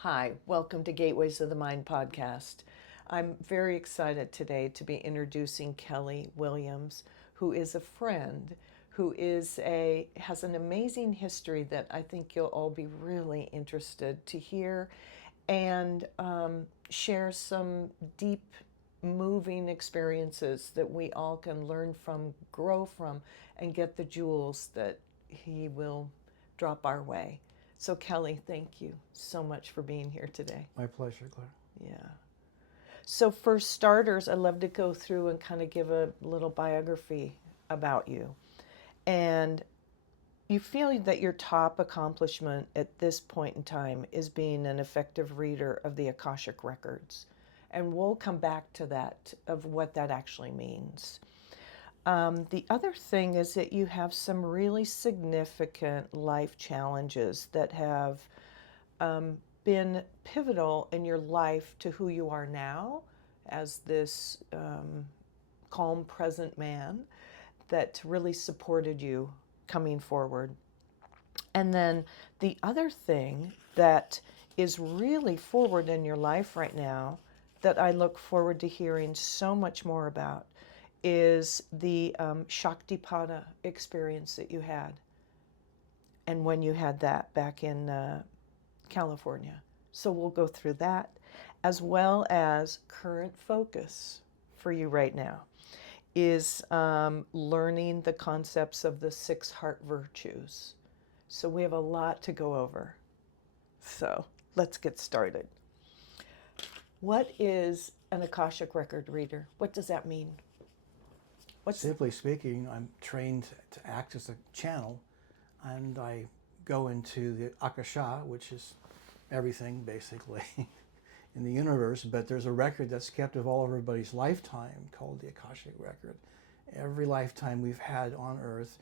Hi, welcome to Gateways of the Mind podcast. I'm very excited today to be introducing Kelly Williams, who is a friend, who has an amazing history that I think you'll all be really interested to hear, and share some deep, moving experiences that we all can learn from, grow from, and get the jewels that he will drop our way. So, Kelly, thank you so much for being here today. My pleasure, Claire. Yeah. So, for starters, I'd love to go through and kind of give a little biography about you. And you feel that your top accomplishment at this point in time is being an effective reader of the Akashic records. And we'll come back to that, of what that actually means. The other thing is that you have some really significant life challenges that have been pivotal in your life to who you are now as this calm, present man that really supported you coming forward. And then the other thing that is really forward in your life right now that I look forward to hearing so much more about is the Shaktipata experience that you had, and when you had that back in California. So we'll go through that, as well as current focus for you right now is learning the concepts of the 6 heart virtues. So we have a lot to go over. So let's get started. What is an Akashic record reader? What does that mean? Simply speaking, I'm trained to act as a channel, and I go into the Akasha, which is everything basically in the universe, but there's a record that's kept of all of everybody's lifetime called the Akashic record. Every lifetime we've had on Earth,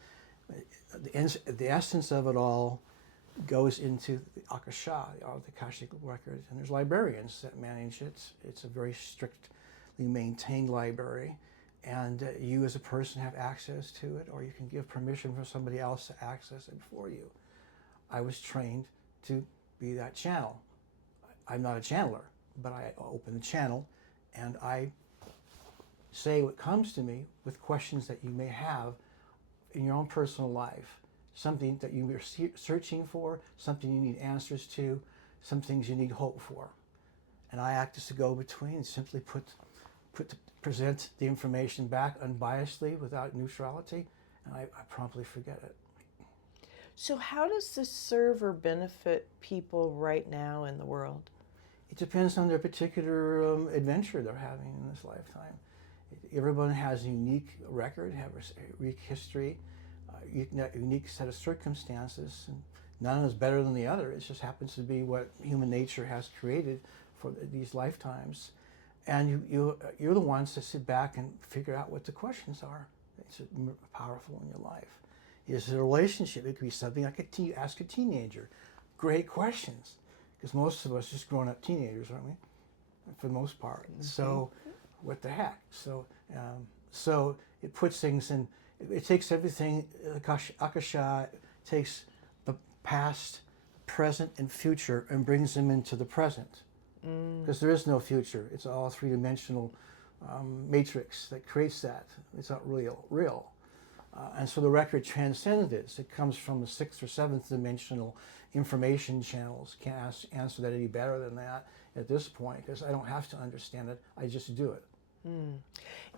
the essence of it all goes into the Akasha, the Akashic record, and there's librarians that manage it. It's a very strictly maintained library, and you as a person have access to it, or you can give permission for somebody else to access it for you. I was trained to be that channel. I'm not a channeler, but I open the channel and I say what comes to me with questions that you may have in your own personal life, something that you are searching for, something you need answers to, some things you need hope for. And I act as a go-between and simply present the information back unbiasedly without neutrality, and I promptly forget it. So how does this serve or benefit people right now in the world? It depends on their particular adventure they're having in this lifetime. Everyone has a unique record, have a unique history, a unique set of circumstances, and none is better than the other. It just happens to be what human nature has created for these lifetimes. And you're the ones to sit back and figure out what the questions are. It's powerful in your life. Is it a relationship? It could be something like you ask a teenager. Great questions, because most of us just grown up teenagers, aren't we? For the most part. Mm-hmm. So, what the heck? So it puts things in. It takes everything. Akasha takes the past, present, and future and brings them into the present. Because there is no future. It's all three-dimensional matrix that creates that. It's not real. And so the record transcends this. It comes from the 6th or 7th dimensional information channels. Can't answer that any better than that at this point, because I don't have to understand it. I just do it.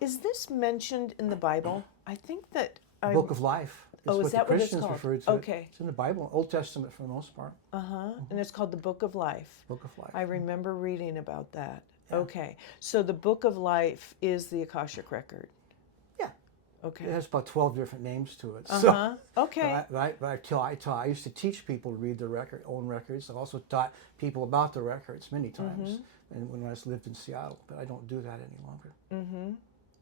Is this mentioned in the Bible? I think that Book of Life. Oh, is that what it's Christians called? refer to Okay. it. It's in the Bible, Old Testament for the most part. And it's called the Book of Life. Book of Life. I remember reading about that. Yeah. Okay. So the Book of Life is the Akashic record. Yeah. Okay. It has about 12 different names to it. Okay. I used to teach people to read their own records. I've also taught people about the records many times, and when I lived in Seattle, but I don't do that any longer.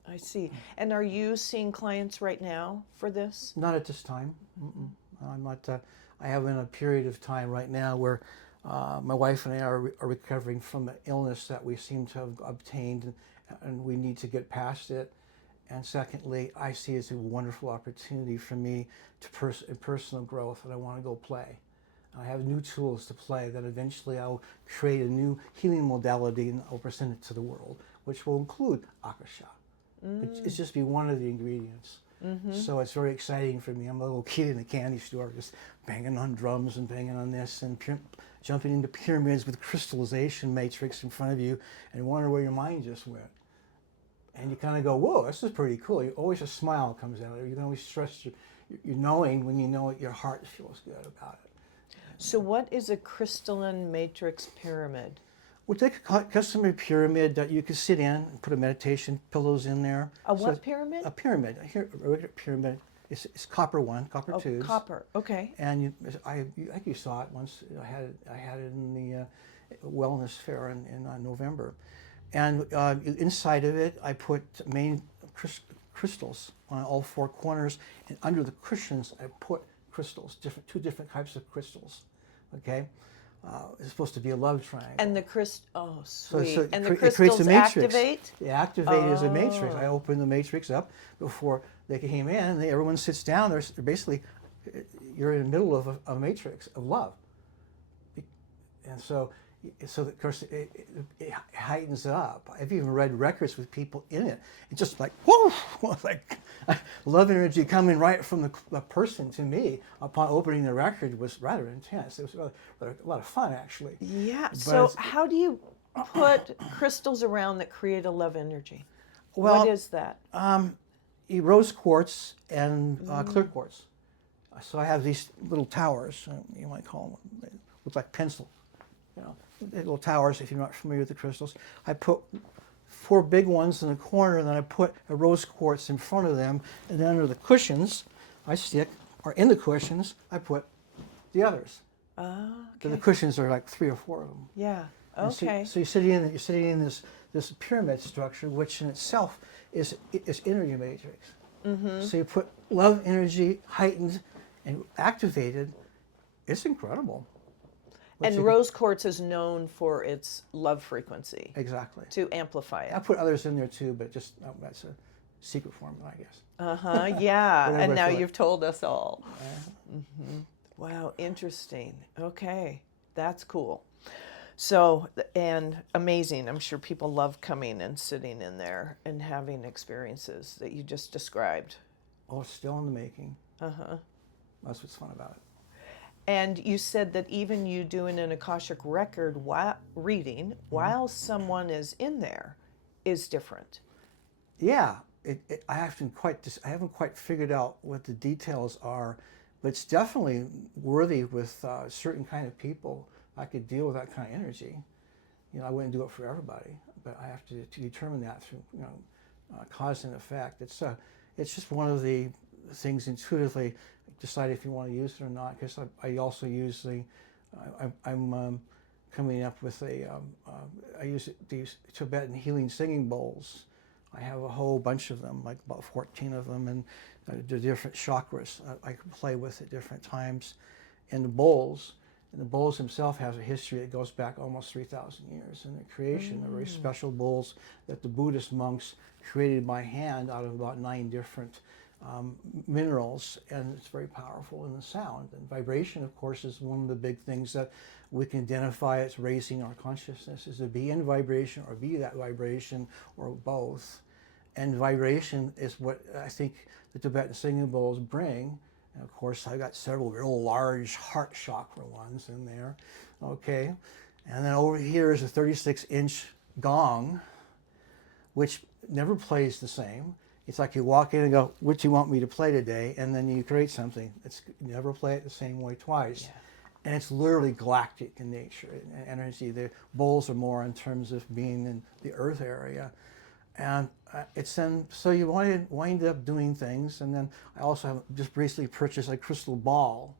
I see. And are you seeing clients right now for this? Not at this time. I'm not. I have in a period of time right now where my wife and I are recovering from an illness that we seem to have obtained, and we need to get past it. And secondly, I see it as a wonderful opportunity for me to personal growth, and I want to go play. I have new tools to play that eventually I'll create a new healing modality and I'll present it to the world, which will include Akasha. It's just be one of the ingredients. So it's very exciting for me. I'm a little kid in a candy store just banging on drums and banging on this and jumping into pyramids with crystallization matrix in front of you and wonder where your mind just went. And you kind of go, whoa, this is pretty cool. Always a smile comes out. You can always trust your knowing when you know it, your heart feels good about it. So what is a crystalline matrix pyramid? We'll take a customary pyramid that you can sit in and put a meditation pillows in there. A what pyramid? A pyramid. Here, a regular pyramid. It's copper tubes. Copper. Okay. And I think you saw it once. I had it in the wellness fair in November. And inside of it, I put main crystals on all four corners, and under the cushions, I put crystals, two different types of crystals. Okay, it's supposed to be a love triangle. And the oh, sweet. So and the it creates a crystals matrix. activate? They activate as a matrix. I open the matrix up before they came in. Everyone sits down. They're basically, you're in the middle of a matrix of love. And so of course, it heightens up. I've even read records with people in it. It's just like, whoa, like love energy coming right from the person to me upon opening the record was rather intense. It was rather, a lot of fun, actually. Yeah. But so how do you put crystals around that create a love energy? Well, what is that? Rose quartz and clear quartz. So I have these little towers, you might call them. They look like pencil, little towers, if you're not familiar with the crystals. I put 4 big ones in the corner, and then I put a rose quartz in front of them, and then under the cushions, or in the cushions, I put the others. Okay. So the cushions are like 3 or 4 of them. Yeah. Okay. So you're sitting in this pyramid structure, which in itself is energy matrix. So you put love energy heightened and activated. It's incredible. And rose quartz is known for its love frequency. Exactly. To amplify it. I put others in there too, but just that's a secret formula, I guess. Yeah. And now you've told us all. Wow, interesting. Okay, that's cool. So, and amazing. I'm sure people love coming and sitting in there and having experiences that you just described. Oh, it's still in the making. That's what's fun about it. And you said that even you doing an Akashic record reading while someone is in there is different. Yeah, I haven't quite figured out what the details are, but it's definitely worthy with certain kind of people. I could deal with that kind of energy. I wouldn't do it for everybody, but I have to determine that through cause and effect. It's just one of the things intuitively. Decide if you want to use it or not, because I also use I'm coming up with I use these Tibetan healing singing bowls. I have a whole bunch of them, like about 14 of them, and the different chakras I can play with at different times. And the bowls themselves have a history that goes back almost 3,000 years. And the creation of very special bowls that the Buddhist monks created by hand out of about 9 different minerals, and it's very powerful in the sound. And vibration, of course, is one of the big things that we can identify as raising our consciousness, is to be in vibration or be that vibration or both. And vibration is what I think the Tibetan singing bowls bring. And of course, I got several real large heart chakra ones in there. Okay, and then over here is a 36-inch gong, which never plays the same. It's like you walk in and go, what do you want me to play today? And then you create something. You never play it the same way twice. Yeah. And it's literally galactic in nature and energy. The bowls are more in terms of being in the earth area. And so you wind up doing things. And then I also have just recently purchased a crystal ball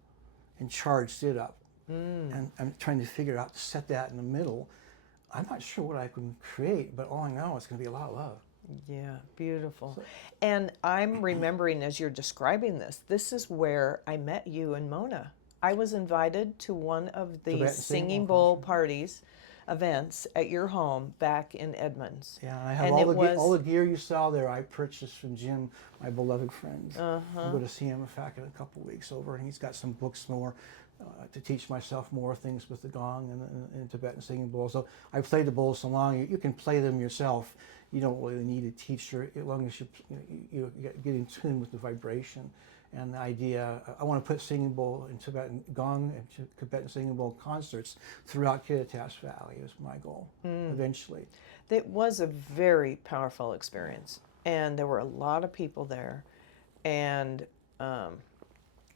and charged it up. And I'm trying to figure out to set that in the middle. I'm not sure what I can create, but all I know is going to be a lot of love. Yeah, beautiful. And I'm remembering as you're describing this is where I met you and Mona. I was invited to one of the singing bowl events at your home back in Edmonds. Yeah, I have all the gear you saw there I purchased from Jim, my beloved friend. I'm going to see him, in fact, in a couple of weeks over, and he's got some books more to teach myself more things with the gong and Tibetan singing bowls. So I played the bowls so long, you can play them yourself. You don't really need a teacher as long as you get in tune with the vibration. And the idea, I want to put singing bowl and Tibetan gong and Tibetan singing bowl concerts throughout Kittitas Valley is my goal eventually. It was a very powerful experience, and there were a lot of people there, and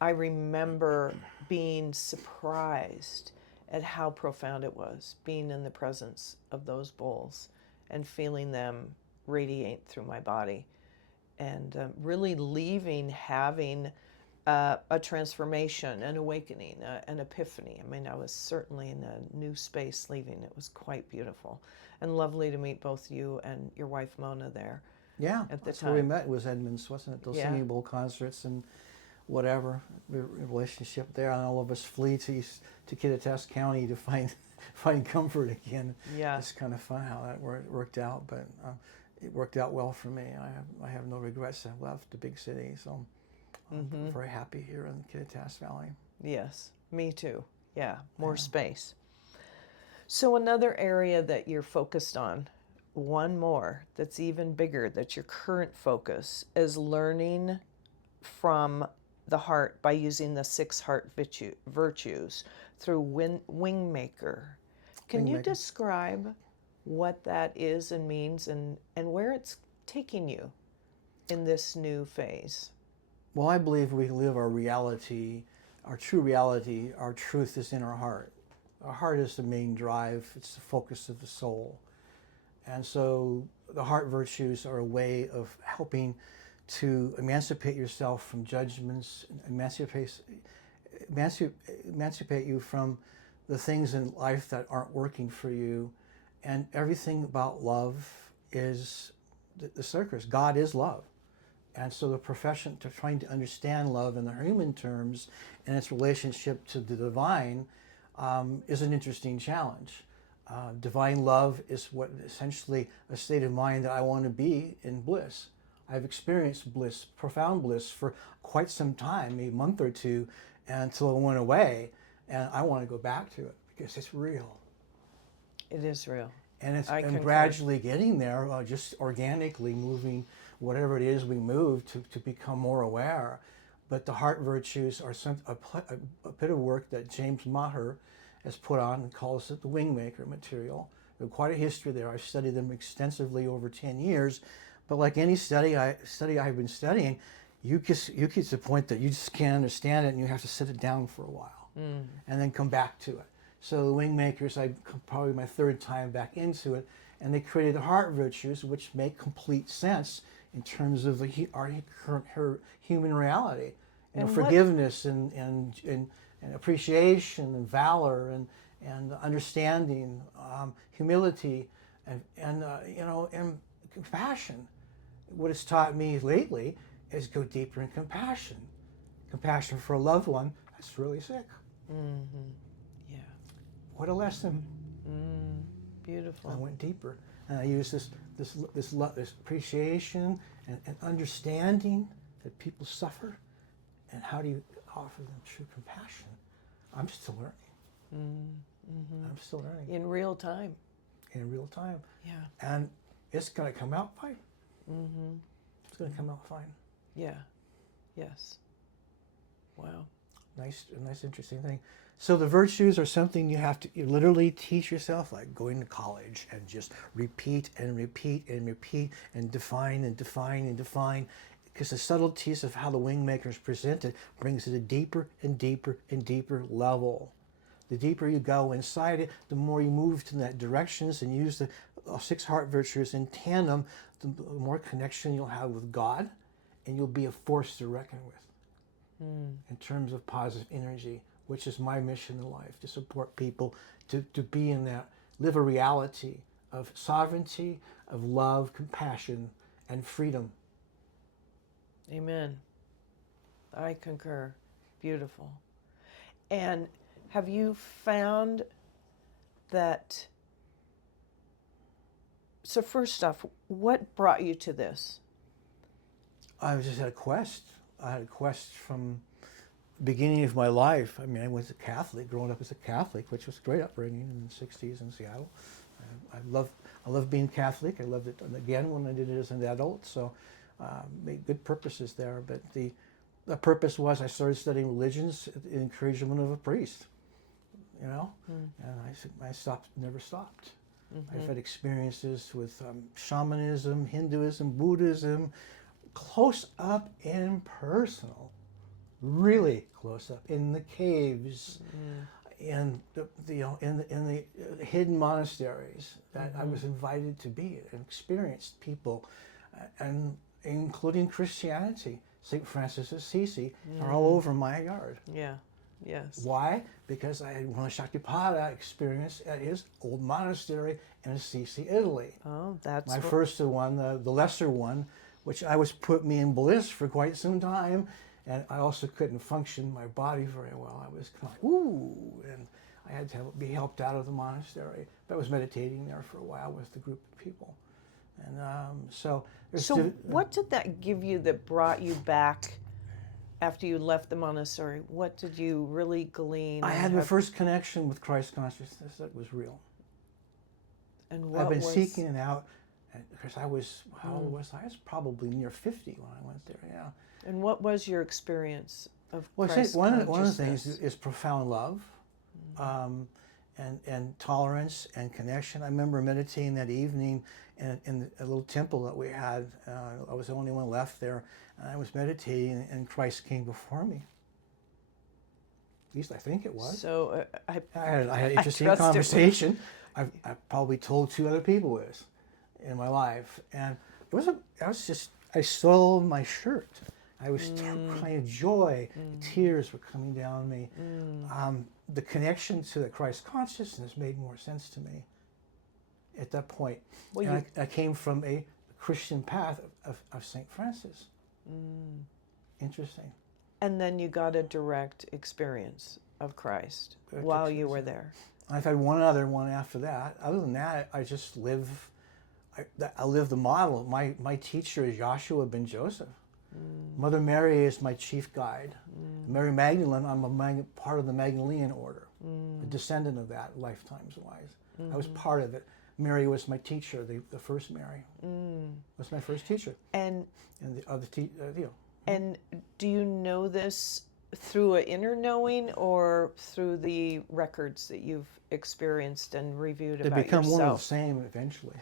I remember being surprised at how profound it was, being in the presence of those bowls and feeling them radiate through my body, and really leaving having a transformation, an awakening, an epiphany. I mean, I was certainly in a new space leaving. It was quite beautiful and lovely to meet both you and your wife Mona there. Yeah, at the that's time. where we met, was Edmonds, wasn't it? Those Yeah. singing bowl concerts and whatever relationship there, and all of us flee to Kittitas County to find comfort again. Yeah. It's kind of fun how that worked out, but it worked out well for me. I have no regrets. I left the big city, so I'm very happy here in Kittitas Valley. Yes, me too. Yeah, more space. So another area that you're focused on, one more that's even bigger, that's your current focus, is learning from the heart by using the 6 heart virtues through Wingmaker. Can you Wingmaker. describe what that is and means and where it's taking you in this new phase? Well, I believe we live our reality, our true reality, our truth is in our heart. Our heart is the main drive, it's the focus of the soul. And so the heart virtues are a way of helping to emancipate yourself from judgments, emancipate you from the things in life that aren't working for you. And everything about love is the circus. God is love. And so the profession to trying to understand love in the human terms and its relationship to the divine is an interesting challenge. Divine love is what essentially a state of mind that I want to be in bliss. I've experienced bliss, profound bliss, for quite some time, a month or two, until it went away, and I want to go back to it because it's real. It is real. And I concur. gradually getting there, just organically moving whatever it is we move to become more aware. But the heart virtues are a bit of work that James Maher has put on and calls it the Wingmaker material. There's quite a history there. I've studied them extensively over 10 years. But like any study I've been studying, you get to the point that you just can't understand it and you have to sit it down for a while and then come back to it. So the Wingmakers, probably my third time back into it, and they created the heart virtues, which make complete sense in terms of our current human reality. And forgiveness and appreciation and valor and understanding, humility and compassion. What it's taught me lately is go deeper in compassion. Compassion for a loved one that's really sick. Yeah. What a lesson. Beautiful. I went deeper, and I used this appreciation and understanding that people suffer, and how do you offer them true compassion? I'm still learning. I'm still learning In real time. in real time, Yeah. and it's going to come out fine. It's going to come out fine. Yeah. Yes. Wow. Nice, interesting thing. So the virtues are something you have to literally teach yourself, like going to college and just repeat and repeat and repeat and define and define and define, because the subtleties of how the Wingmakers present it brings it a deeper and deeper and deeper level. The deeper you go inside it, the more you move to that directions and use the 6 heart virtues in tandem, the more connection you'll have with God, and you'll be a force to reckon with in terms of positive energy, which is my mission in life, to support people to be in that, live a reality of sovereignty, of love, compassion, and freedom. Amen. I concur. Beautiful. And have you found that, so first off, what brought you to this? I just had a quest. I had a quest from beginning of my life, I mean, I was a Catholic, growing up as a Catholic, which was a great upbringing in the 60s in Seattle. I love being Catholic. I loved it again when I did it as an adult, so made good purposes there. But the purpose was I started studying religions at the encouragement of a priest, and I never stopped. I've had experiences with shamanism, Hinduism, Buddhism, close up and personal, really close up in the caves, in the hidden monasteries that I was invited to be and experienced people, and including Christianity. St. Francis of Assisi are all over my yard. Yeah. Yes. Why? Because I had one of Shaktipata experience at his old monastery in Assisi, Italy. Oh, that's my first one, the lesser one, which put me in bliss for quite some time, and I also couldn't function my body very well. I was kind of like, ooh, and I had to be helped out of the monastery. But I was meditating there for a while with a group of people, and so. What did that give you that brought you back? After you left the monastery, what did you really glean? I had my first connection with Christ consciousness that was real. And what I've been seeking it out because how old was I? I was probably near 50 when I went there, yeah. And what was your experience of Christ consciousness? One of the things is profound love and tolerance and connection. I remember meditating that evening in a little temple that we had. I was the only one left there. And I was meditating, and Christ came before me. At least I think it was. So I had an interesting conversation. I've probably told 2 other people this in my life, and I stole my shirt. I was crying joy. Tears were coming down me. The connection to the Christ consciousness made more sense to me at that point. Well, I came from a Christian path of St. Francis. Interesting. And then you got a direct experience of Christ while you were there. I've had one other one after that. Other than that, I just live. I live the model. My teacher is Joshua ben Joseph. Mother Mary is my chief guide. Mary Magdalene, I'm a part of the Magdalene order, a descendant of that, lifetimes wise. I was part of it. Mary was my teacher, the first Mary. Was my first teacher. And the other And do you know this through an inner knowing or through the records that you've experienced and reviewed about yourself? They become one and the same eventually.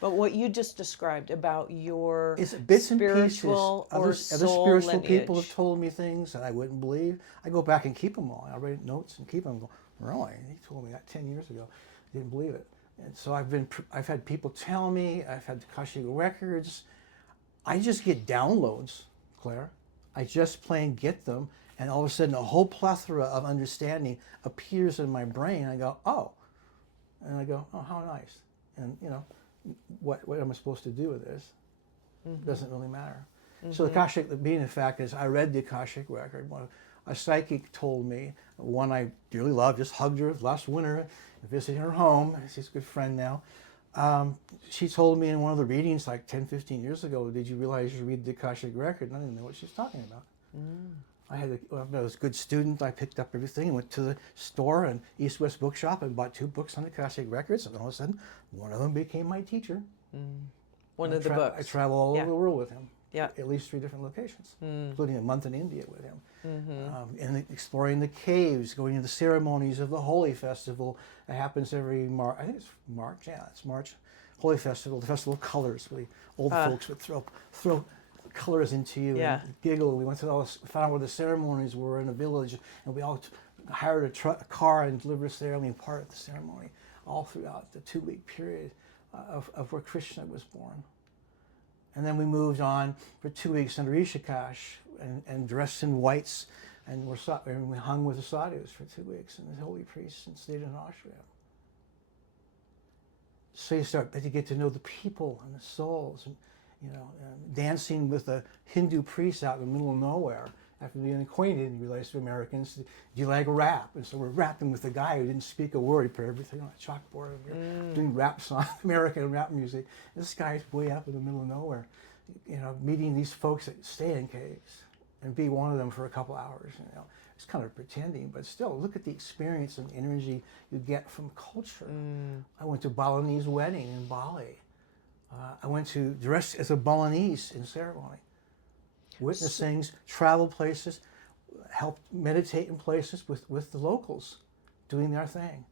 But what you just described about your bits spiritual and pieces. Other spiritual lineage. People have told me things that I wouldn't believe. I go back and keep them all. I write notes and keep them. Go, really? He told me that 10 years ago. I didn't believe it. And so I've had people tell me. I've had the Akashic records. I just get downloads, Claire. I just plain get them, and all of a sudden a whole plethora of understanding appears in my brain. I go, oh. And I go, oh, how nice. And, what am I supposed to do with this? Doesn't really matter. So the Akashic, being a fact is, I read the Akashic record. A psychic told me, one I dearly loved, just hugged her last winter, visiting her home. She's a good friend now. She told me in one of the readings like 10, 15 years ago, did you realize you read the Akashic record? And I didn't know what she was talking about. I was a good student. I picked up everything and went to the store and East West Bookshop and bought 2 books on the Akashic records. And all of a sudden, one of them became my teacher. One of the books. I travel all over the world with him. Yeah. At least 3 different locations, including a month in India with him. And exploring the caves, going to the ceremonies of the Holy Festival that happens every March. I think it's March. Yeah, it's March. Holy Festival, the Festival of Colors, where the old folks would throw colors into you and giggle. We went to found out where the ceremonies were in a village, and we all hired a car and delivered us there, and we part of the ceremony all throughout the 2-week period of where Krishna was born. And then we moved on for 2 weeks under Rishikesh and dressed in whites, and we hung with the sadhus for 2 weeks, and the holy priests, and stayed in an ashram. So you start to get to know the people and the souls, and dancing with a Hindu priest out in the middle of nowhere. After being acquainted, you realize to Americans, do you like rap? And so we're rapping with a guy who didn't speak a word. He put everything on a chalkboard. And we're doing rap songs, American rap music. And this guy's way up in the middle of nowhere, meeting these folks that stay in caves and be one of them for a couple hours. You know, it's kind of pretending, but still, look at the experience and energy you get from culture. I went to Balinese wedding in Bali. I went to dress as a Balinese in ceremony. Witness things, travel places, help meditate in places with the locals doing their thing.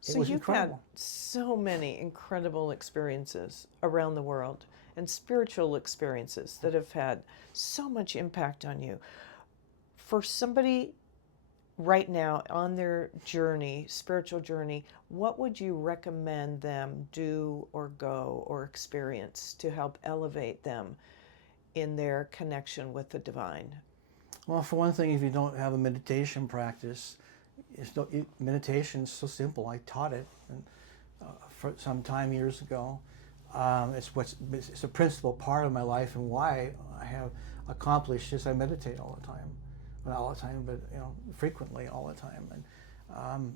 So It was you've incredible. had so many incredible experiences around the world and spiritual experiences that have had so much impact on you. For somebody right now on their journey, spiritual journey, what would you recommend them do or go or experience to help elevate them in their connection with the divine? Well, for one thing, if you don't have a meditation practice, meditation is so simple. I taught it for some time years ago. It's a principal part of my life and why I have accomplished this. I meditate all the time, not all the time, but frequently all the time.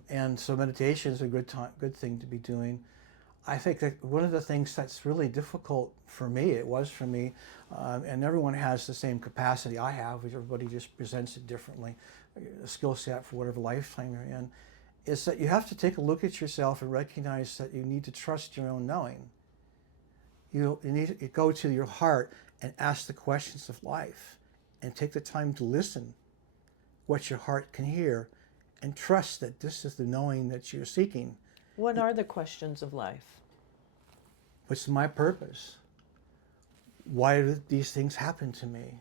And so meditation is a good thing to be doing. I think that one of the things that's really difficult for me, it was for me, and everyone has the same capacity I have, which everybody just presents it differently, a skill set for whatever lifetime you're in, is that you have to take a look at yourself and recognize that you need to trust your own knowing. You need to go to your heart and ask the questions of life and take the time to listen what your heart can hear and trust that this is the knowing that you're seeking. What are the questions of life? What's my purpose? Why do these things happen to me?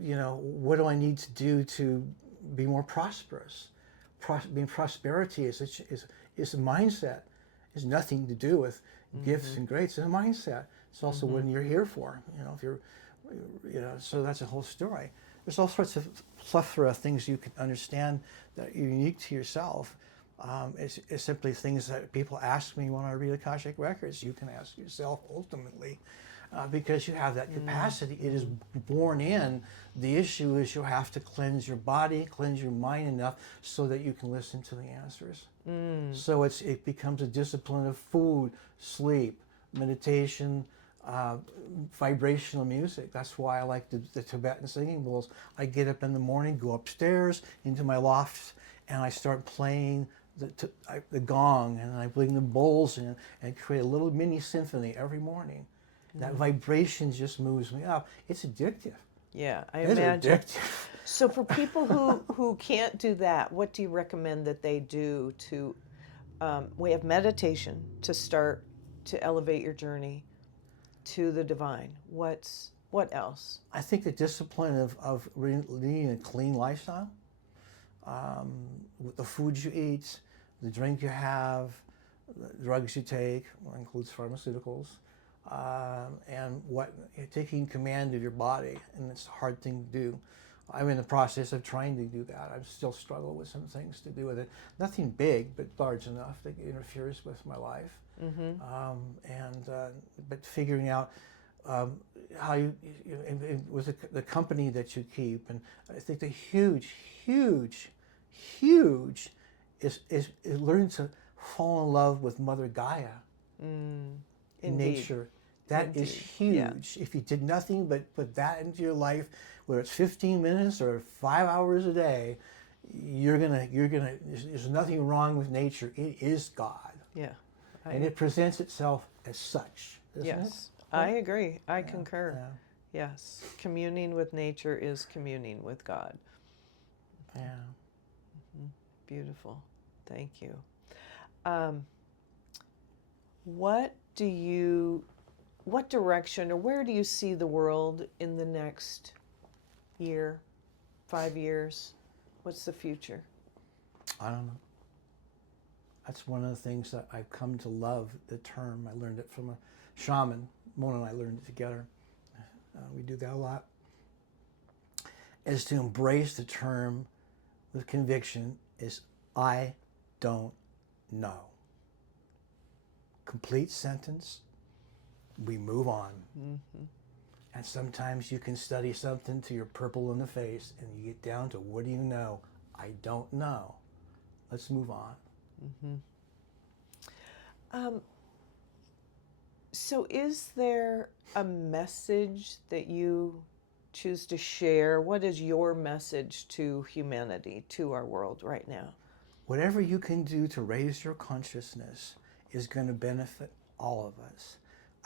What do I need to do to be more prosperous? Prosperity is a mindset. It's nothing to do with gifts and grades. It's a mindset. It's also what you're here for. If you're, so that's a whole story. There's all sorts of plethora of things you can understand that are unique to yourself. It's simply things that people ask me when I read Akashic records. You can ask yourself ultimately, because you have that capacity. It is born in. The issue is you have to cleanse your body, cleanse your mind enough so that you can listen to the answers. So it becomes a discipline of food, sleep, meditation, vibrational music. That's why I like the Tibetan singing bowls. I get up in the morning, go upstairs into my loft, and I start playing the gong, and I bring the bowls in and create a little mini symphony every morning. That vibration just moves me up. It's addictive. Yeah, I It's imagine. addictive. So for people who can't do that, what do you recommend that they do to, we have meditation to start to elevate your journey to the divine. What else? I think the discipline of leading a clean lifestyle, with the food you eat, the drink you have, the drugs you take, includes pharmaceuticals, and taking command of your body, and it's a hard thing to do. I'm in the process of trying to do that. I still struggle with some things to do with it. Nothing big, but large enough that it interferes with my life. But figuring out how with the company that you keep, and I think the huge is learning to fall in love with Mother Gaia, nature. That is huge. Yeah. If you did nothing but put that into your life, whether it's 15 minutes or 5 hours a day, there's nothing wrong with nature. It is God. Yeah. And it presents itself as such, doesn't it? Yes, I agree. I concur. Yeah. Yes, communing with nature is communing with God. Yeah. Beautiful. Thank you. What direction or where do you see the world in the next year, 5 years? What's the future? I don't know. That's one of the things that I've come to love, the term. I learned it from a shaman. Mona and I learned it together. We do that a lot. Is to embrace the term with conviction is I don't know. Complete sentence, we move on. And sometimes you can study something till you're purple in the face and you get down to what do you know? I don't know. Let's move on. So is there a message that you choose to share, what is your message to humanity, to our world right now? Whatever you can do to raise your consciousness is going to benefit all of us.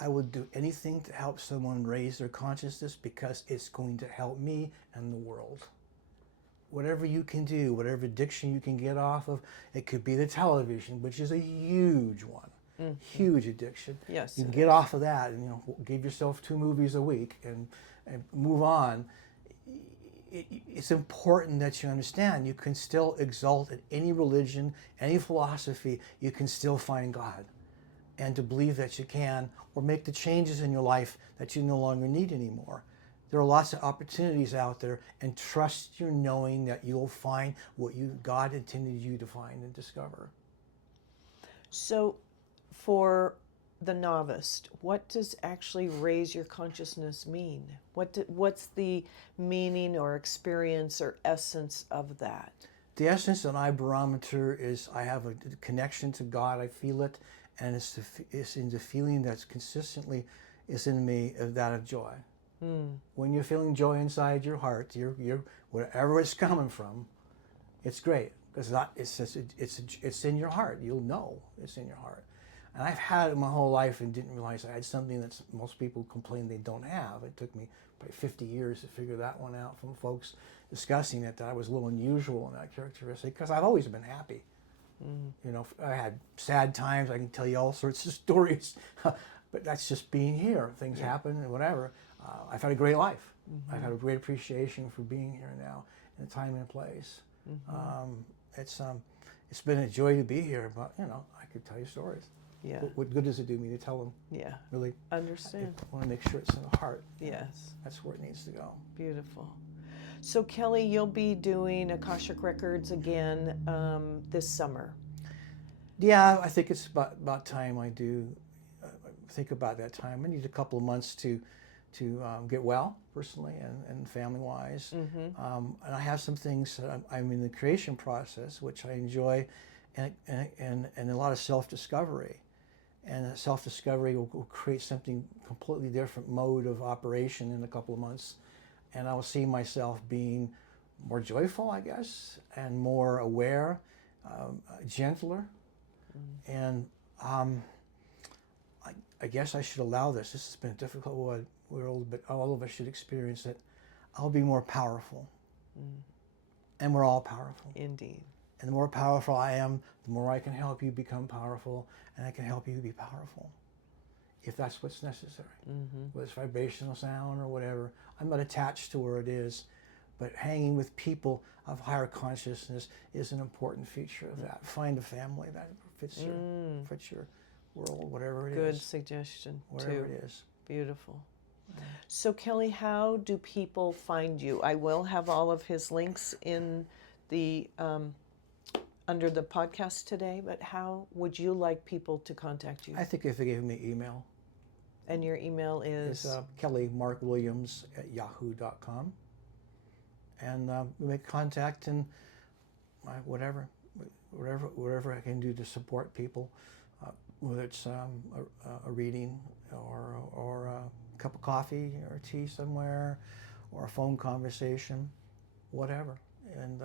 I would do anything to help someone raise their consciousness because it's going to help me and the world. Whatever you can do, whatever addiction you can get off of, it could be the television, which is a huge one, huge addiction. Yes, you can it get is. off of that and give yourself 2 movies a week and move on. It's important that you understand you can still exalt in any religion, any philosophy. You can still find God, and to believe that you can, or make the changes in your life that you no longer need anymore. There are lots of opportunities out there, and trust your knowing that you'll find what God intended you to find and discover. So, for the novice, what does actually raise your consciousness mean? What's the meaning or experience or essence of that? The essence of an eye barometer is I have a connection to God. I feel it, and it's in the feeling that's consistently is in me of that of joy. When you're feeling joy inside your heart, you're wherever it's coming from, it's great because it's in your heart. You'll know it's in your heart. And I've had it my whole life and didn't realize I had something that most people complain they don't have. It took me probably 50 years to figure that one out from folks discussing it, that I was a little unusual in that characteristic because I've always been happy. I had sad times. I can tell you all sorts of stories, but that's just being here. Things happen and whatever. I've had a great life. I've had a great appreciation for being here now in a time and place. It's been a joy to be here, but I could tell you stories. Yeah. What good does it do me to tell them? Yeah. Really Understand. I want to make sure it's in the heart. Yes. That's where it needs to go. Beautiful. So Kelly, you'll be doing Akashic Records again this summer. Yeah, I think it's about time I do think about that time. I need a couple of months to get well personally and family-wise. And I have some things that I'm in the creation process, which I enjoy, and a lot of self-discovery. And self-discovery will create something completely different mode of operation in a couple of months. And I will see myself being more joyful, I guess, and more aware, gentler. And I guess I should allow this. This has been a difficult world, but all of us should experience it. I'll be more powerful. And we're all powerful. Indeed. And the more powerful I am, the more I can help you become powerful, and I can help you be powerful, if that's what's necessary. Whether it's vibrational sound or whatever. I'm not attached to where it is, but hanging with people of higher consciousness is an important feature of that. Find a family that fits your world, whatever it is. Good suggestion, Whatever too. it is. Beautiful. So Kelly, how do people find you? I will have all of his links in the under the podcast today, but how would you like people to contact you? I think if they gave me email. And your email is? It's kellymarkwilliams@yahoo.com. And we make contact and whatever I can do to support people, whether it's a reading or a cup of coffee or tea somewhere or a phone conversation, whatever. And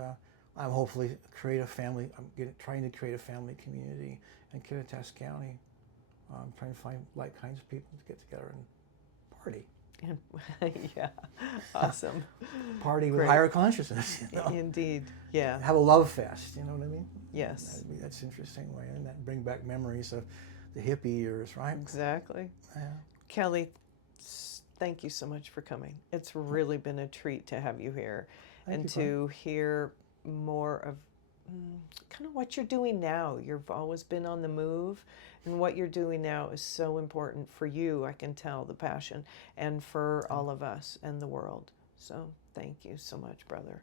I'm hopefully create a family. Trying to create a family community in Kittitas County. I'm trying to find like kinds of people to get together and party. Yeah, awesome. Party with Great. higher consciousness. Indeed, yeah. Have a love fest, you know what I mean? Yes. That's an interesting way, and that bring back memories of the hippie years, right? Exactly. Yeah. Kelly, thank you so much for coming. It's really been a treat to have you here and to hear more of kind of what you're doing now. You've always been on the move, and what you're doing now is so important for you. I can tell the passion, and for all of us and the world. So thank you so much, brother.